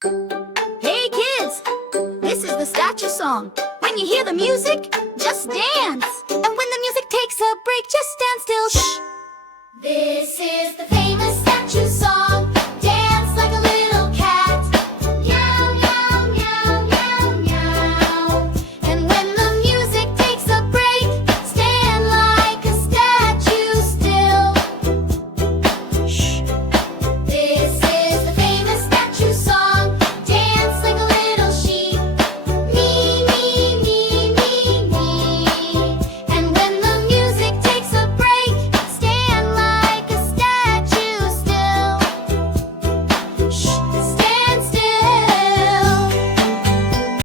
Hey kids, this is the stature song. When you hear the music, just dance. And when the music takes a break, just stand still. Shh. This is the famous